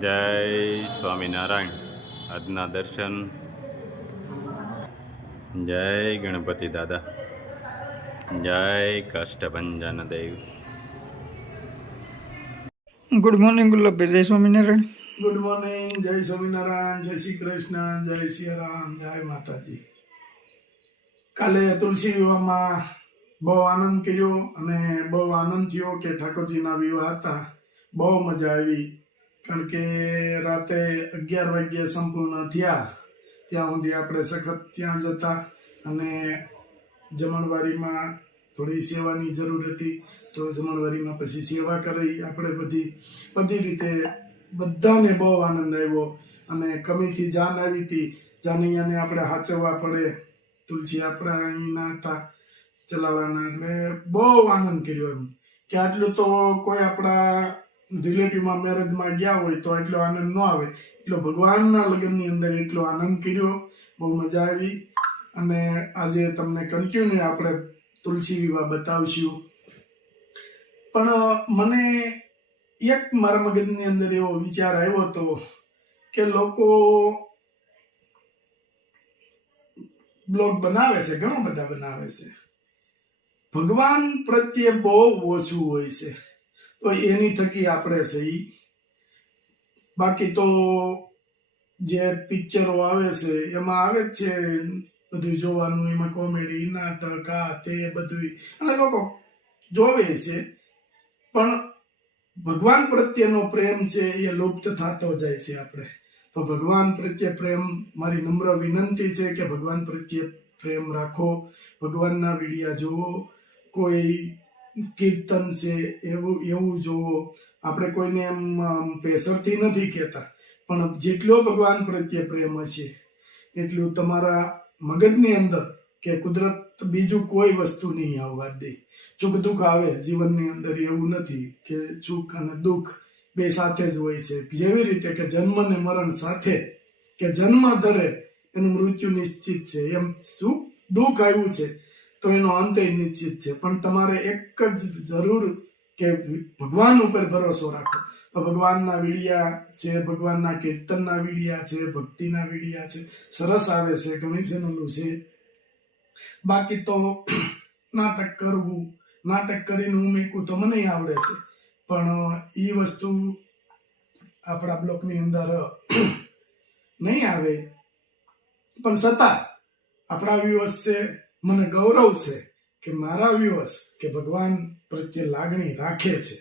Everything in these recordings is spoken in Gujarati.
જય સ્વામિનારાયણ. આજના દર્શન. જય ગણપતિ દાદા. જય કાષ્ટભંજન દેવ. Good morning Gulabbhai. જય સ્વામિનારાયણ. Good morning. જય સ્વામિનારાયણ. જય શ્રી કૃષ્ણ. જય શ્રી રામ. જય માતાજી. કાલે તુલસી વિવાહમાં બહુ આનંદ કર્યો અને બહુ આનંદ થયો કે ઠાકોરજીના વિવાહ હતા. બહુ મજા આવી. કારણ કે રાતે 11 વાગ્યે સંપૂર્ણ થયા. ત્યાં સુધી આપણે સખત ત્યાં જ હતા અને જમણવારીમાં થોડી સેવાની જરૂર હતી તો જમણવારીમાં પછી સેવા કરી આપણે બધી રીતે બધાને બહુ આનંદ આવ્યો અને કમીથી જાન આવી હતી. જાનૈયાને આપણે હાચવવા પડે. તુલસી આપણા અહીંના હતા ચલાલાના, એટલે બહુ આનંદ કર્યો એમ કે આટલું તો કોઈ આપણા રિલેટિવમાં મેરેજમાં ગયા હોય તો એટલો આનંદ ન આવે, એટલો ભગવાનના લગ્નની અંદર એટલો આનંદ કર્યો. બહુ મજા આવી અને આજે તમને કન્ટિન્યુ આપણે તુલસી વિવાહ બતાવશું. પણ મને એક મારા મગજની અંદર એવો વિચાર આવ્યો હતો કે લોકો બ્લોગ બનાવે છે, ઘણા બધા બનાવે છે, ભગવાન પ્રત્યે બહુ ઓછું હોય છે. તો એની થકી આપણે સહી, બાકી તો જે પિક્ચરો આવે છે એમાં આવે જ છે બધું જોવાનું, એમાં કોમેડી નાટક આ તે બધું અને લોકો જોવે છે, પણ ભગવાન પ્રત્યેનો પ્રેમ છે એ લુપ્ત થતો જાય છે. આપણે તો ભગવાન પ્રત્યે પ્રેમ, મારી નમ્ર વિનંતી છે કે ભગવાન પ્રત્યે પ્રેમ રાખો, ભગવાનના વિડિયા જોવો, કોઈ કીર્તન છે એવું જોવો. આપણે કોઈને એમ પેસરથી નથી કહેતા, પણ જેટલો ભગવાન પ્રત્યે પ્રેમ હશે એટલું તમારા મગજની અંદર કે કુદરત બીજું કોઈ વસ્તુ નહીં આવવા દે. સુખ દુઃખ આવે જીવનની અંદર, એવું નથી કે સુખ અને દુઃખ બે સાથે જ હોય છે. જેવી રીતે કે જન્મ ને મરણ સાથે, કે જન્મ ધરે એનું મૃત્યુ નિશ્ચિત છે, એમ સુખ દુઃખ આવ્યું છે તો એનો અંત નિશ્ચિત છે. પણ તમારે એક જ જરૂર કે ભગવાન ઉપર ભરોસો રાખો. તો ભગવાનના વિડિયા છે, ભગવાનના કીર્તનના વિડિયા છે, ભક્તિના વિડિયા છે, સરસ આવે છે, ઘણી ચેનલો છે. બાકી તો નાટક કરવું, નાટક કરીને હું મૂકું તો મને આવડે છે, પણ એ વસ્તુ આપણા બ્લોકની અંદર નહીં આવે. પણ છતાં આપણા વ્યુઅર્સ છે, મને ગૌરવ છે કે મારા વ્યુઅર્સ કે ભગવાન પ્રત્યે લાગણી રાખે છે.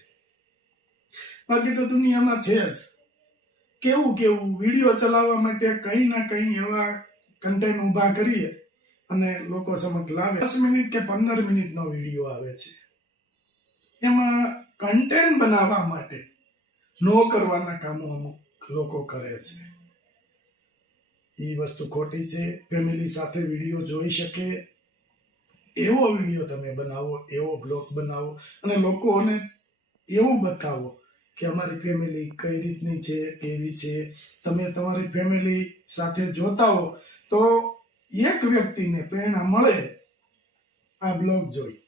બાકી તો દુનિયામાં છે જ કેવું વિડીયો ચલાવવા માટે કંઈ ના કંઈ એવા કન્ટેન્ટ ઊભા કરીએ અને લોકો સમક્ષ લાવે. 10 મિનિટ કે 15 મિનિટનો વિડીયો આવે છે, એમાં કન્ટેન્ટ બનાવવા માટે નો કરવાના કામો અમુક લોકો કરે છે. એ વસ્તુ ખોટી છે. ફેમિલી સાથે વિડીયો જોઈ શકે એવો વિડીયો તમે બનાવો, એવો બ્લોગ બનાવો અને લોકોને એવું બતાવો કે અમારી ફેમિલી કઈ રીતની છે, કેવી છે. તમે તમારી ફેમિલી સાથે જોતા હો તો એક વ્યક્તિને પ્રેરણા મળે આ બ્લોગ જોઈ,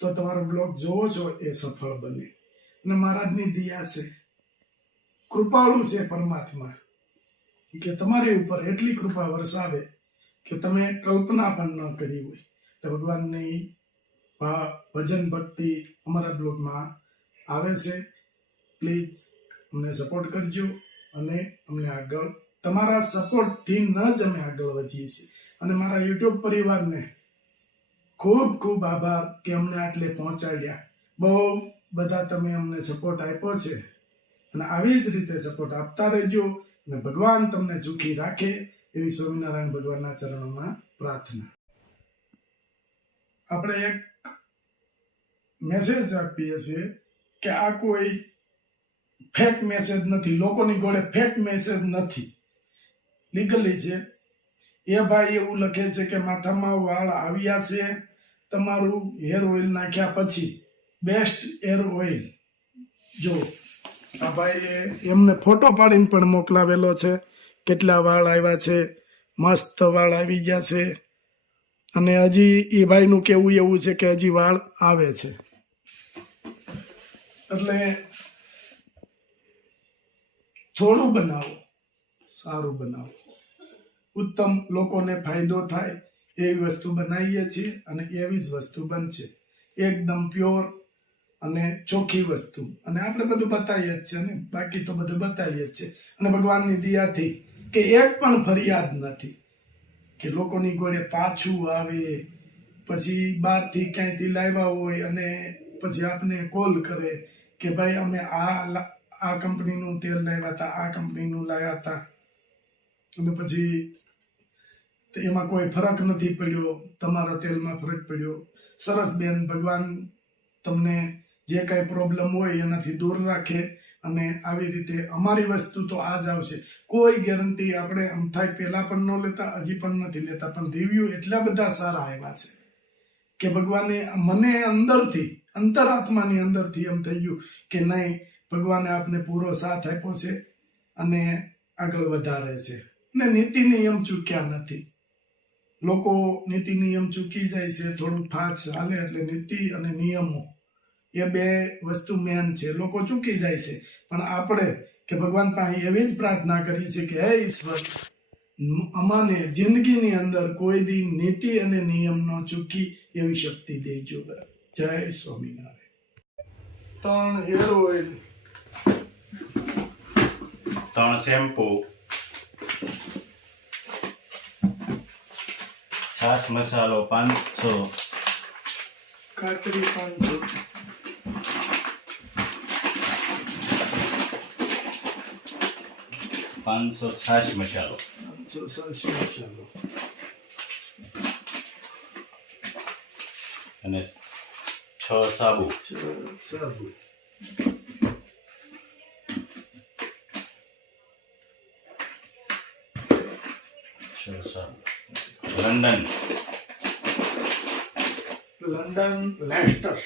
તો તમારો બ્લોગ જોવો છો એ સફળ બને. અને મહારાજની દયા છે, કૃપાળુ છે પરમાત્મા, કે તમારી ઉપર એટલી કૃપા વરસાવે કે તમે કલ્પના પણ ન કરી હોય. ભગવાનની ભજન ભક્તિ અમારા બ્લોગમાં આવે છે. પ્લીઝ અમને સપોર્ટ કરજો અને અમને આગળ, તમારા સપોર્ટથી ન જ અમે આગળ વધીએ છીએ. અને મારા યુટ્યુબ પરિવારને ખૂબ ખૂબ આભાર કે અમને આટલે પહોંચાડ્યા. બહુ બધા તમે અમને સપોર્ટ આપ્યો છે અને આવી જ રીતે સપોર્ટ આપતા રહેજો અને ભગવાન તમને સુખી રાખે એવી સ્વામિનારાયણ ભગવાનના ચરણોમાં પ્રાર્થના. આપણે એક મેસેજ આપીએ છીએ કે આ કોઈ ફેક મેસેજ નથી, લોકોની જોડે ફેક મેસેજ નથી, લીગલી છે. એ ભાઈ એવું લખે છે કે માથામાં વાળ આવ્યા છે, તમારું હેર ઓઇલ નાખ્યા પછી બેસ્ટ હેર ઓઇલ. જો આ ભાઈએ એમને ફોટો પાડીને પણ મોકલાવેલો છે, કેટલા વાળ આવ્યા છે, મસ્ત વાળ આવી ગયા છે. અને હજી એ ભાઈનું કહેવું એવું છે કે હજી વાળ આવે છે. એટલે થોડું બનાવો, સારું બનાવો, ઉત્તમ, લોકોને ફાયદો થાય એવી વસ્તુ બનાવીએ છીએ અને એવી જ વસ્તુ બનશે, એકદમ પ્યોર અને ચોખ્ખી વસ્તુ. અને આપણે બધું બતાવીએ જ છે ને, બાકી તો બધું બતાવીએ જ છે. અને ભગવાનની દયાથી કે એક પણ ફરિયાદ નથી કે લોકોની ગોળે પાછું આવે, પછી બહારથી ક્યાંયથી લાવ્યા હોય અને પછી આપને કોલ કરે કે ભાઈ અમે આ કંપનીનું તેલ લાવ્યા હતા, આ કંપનીનું લાવ્યા હતા, અને પછી એમાં કોઈ ફરક નથી પડ્યો, તમારા તેલમાં ફરક પડ્યો. સરસ બેન, ભગવાન તમને જે કાંઈ પ્રોબ્લેમ હોય એનાથી દૂર રાખે. અને આવી રીતે અમારી વસ્તુ તો આ જ આવશે, કોઈ ગેરંટી આપણે અમથાય પહેલા પણ ન લેતા, હજી પણ નથી લેતા, પણ રિવ્યુ એટલા બધા સારા આવ્યા છે કે ભગવાને મને અંદરથી, અંતરાત્માની અંદરથી એમ થઈ ગયું કે નહીં, ભગવાને આપને પૂરો સાથ આપ્યો છે અને આગળ વધારે છે. ને નીતિ નિયમ ચૂક્યા નથી. લોકો નીતિ નિયમ ચૂકી જાય છે, થોડું ફાસ્ટ ચાલે એટલે નીતિ અને નિયમો એ બે વસ્તુ મેન છે, લોકો ચૂકી જાય છે. પણ આપણે કે ભગવાન પાસે એવી જ પ્રાર્થના કરી છે કે હે ઈશ્વર, અમાને જિંદગીની અંદર કોઈ દી નીતિ અને નિયમ ન ચૂકી એવી શક્તિ દેજો. જય સ્વામિનારાયણ. 3 હેર ઓઇલ, 3 શેમ્પૂ, છાશ મસાલો 500, કાતરી 500, 500 છાશ મસાલો, 500 મસાલો, અને 6 સાબુ. સાબુ, 6 સાબુ. લંડન લેસ્ટર,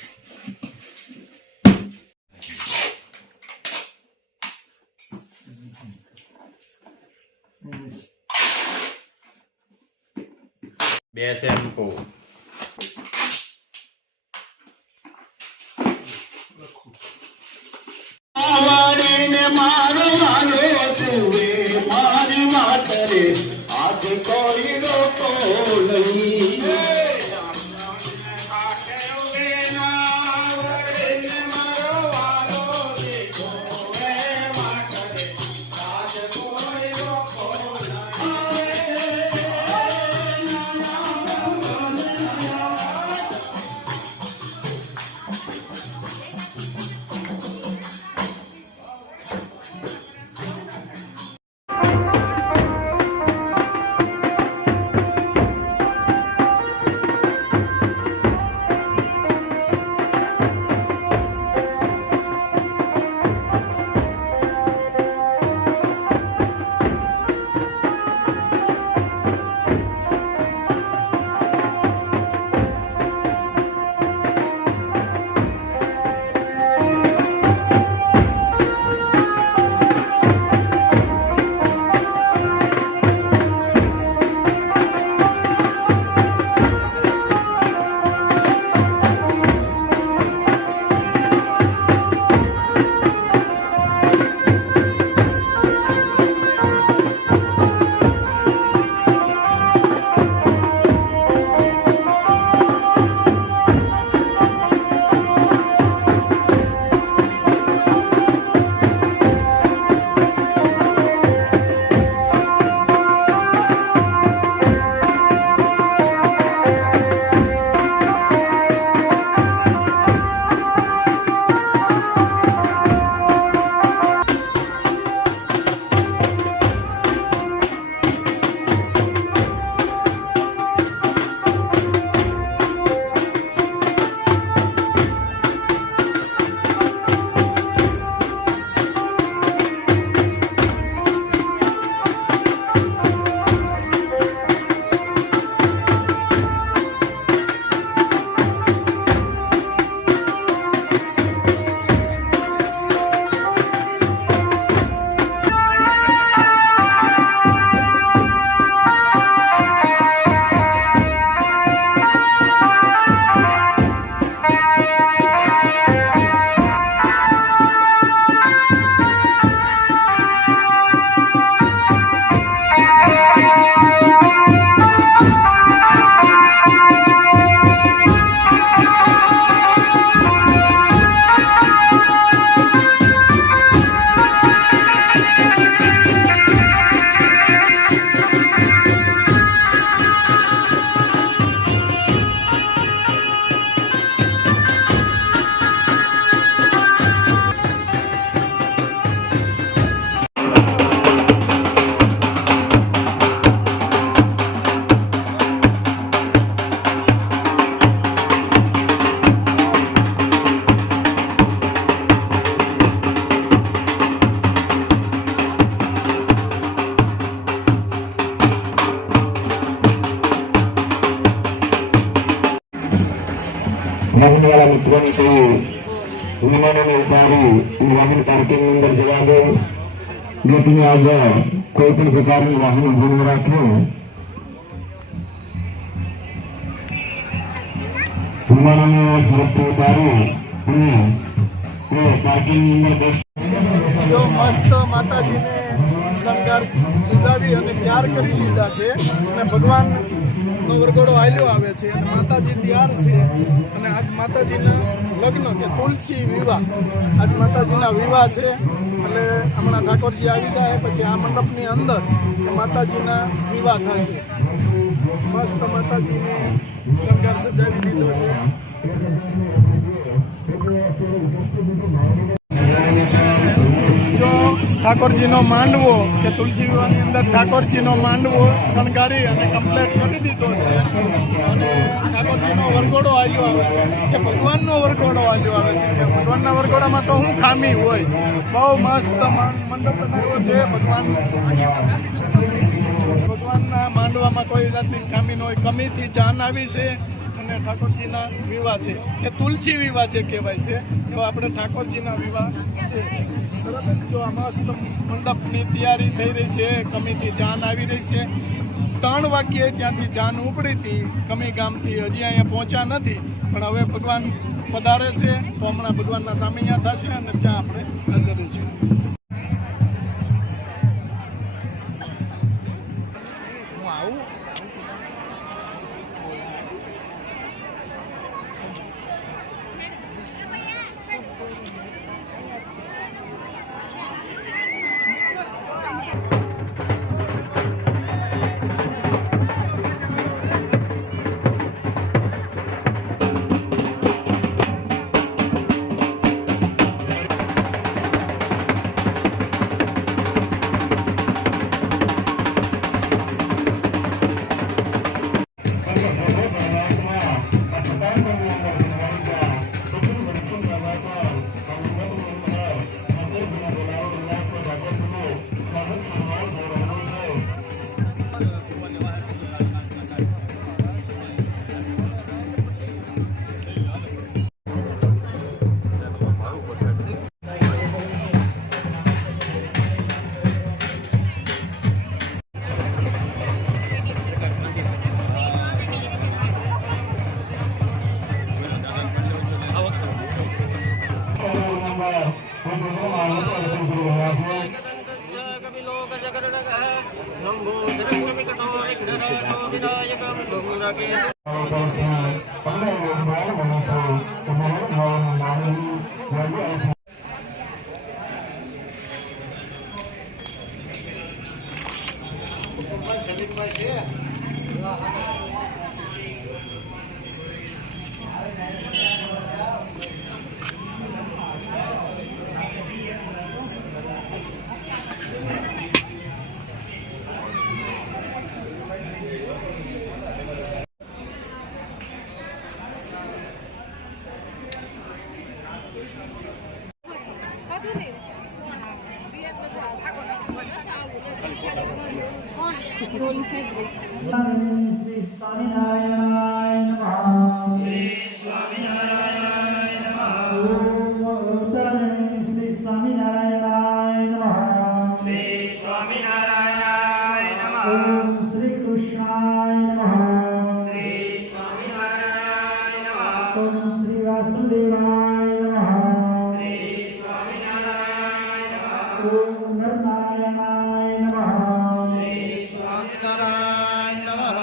બે શેમ્પૂ, ને મારવાનો તુએ મારી માતરે આજ કોઈ રોકો નહીં. મિત્રોને કહ્યું વિમાનોને ઉતારી વાહન પાર્કિંગ અંદર જવા દો. ગેટની આગળ કોઈ પણ પ્રકારનું વાહન ઉભું ન રાખ્યું. વિમાનોને ઝડપથી ઉતારી અને પાર્કિંગની અંદર બેસી જો મસ્ત માતાજીને શણગાર સજાવી અને તૈયાર કરી દીધા છે અને ભગવાનનો વરઘોડો હાલ્યો આવે છે અને માતાજી તૈયાર છે. અને આજ માતાજીના લગ્ન કે તુલસી વિવાહ, આજ માતાજીના વિવાહ છે. એટલે હમણાં ઠાકોરજી આવી જાય પછી આ મંડપની અંદર માતાજીના વિવાહ થશે. મસ્ત માતાજીને શણગાર સજાવી દીધો છે. જો ઠાકોરજીનો માંડવો કે તુલસી વિવાહની અંદર ઠાકોરજીનો માંડવો શણગારી અને કમ્પ્લીટ કરી દીધો છે. અને ઠાકોરજીનો વરઘોડો આવ્યો આવે છે કે ભગવાનનો વરઘોડો આવ્યો આવે છે કે ભગવાનના વરઘોડામાં તો શું ખામી હોય. બહુ મસ્ત મંડપ બનાવ્યો છે. ભગવાનના માંડવામાં કોઈ જાતની ખામી ન હોય. કમીથી જાન આવી છે અને ઠાકોરજીના વિવાહ છે કે તુલસી વિવાહ જે કહેવાય છે. તો આપણે ઠાકોરજીના વિવાહ છે. બરાબર. જો આ મસ્ત મંડપની તૈયારી થઈ રહી છે. કમીથી જાન આવી રહી છે. 3 વાગ્યે ત્યાંથી જાન ઉપડી હતી કમી ગામથી. હજી અહીંયા પહોંચ્યા નથી પણ હવે ભગવાન પધારે છે તો હમણાં ભગવાનના સામૈયા થશે અને ત્યાં આપણે હાજર રહીશું.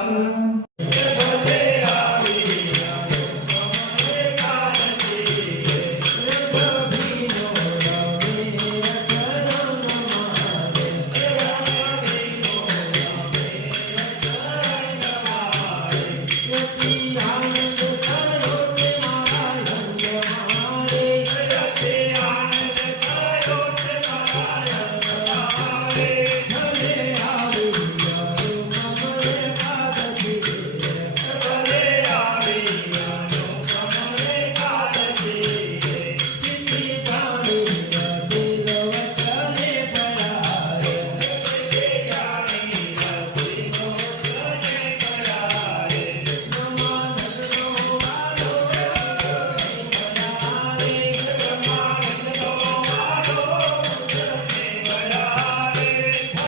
નમઃ.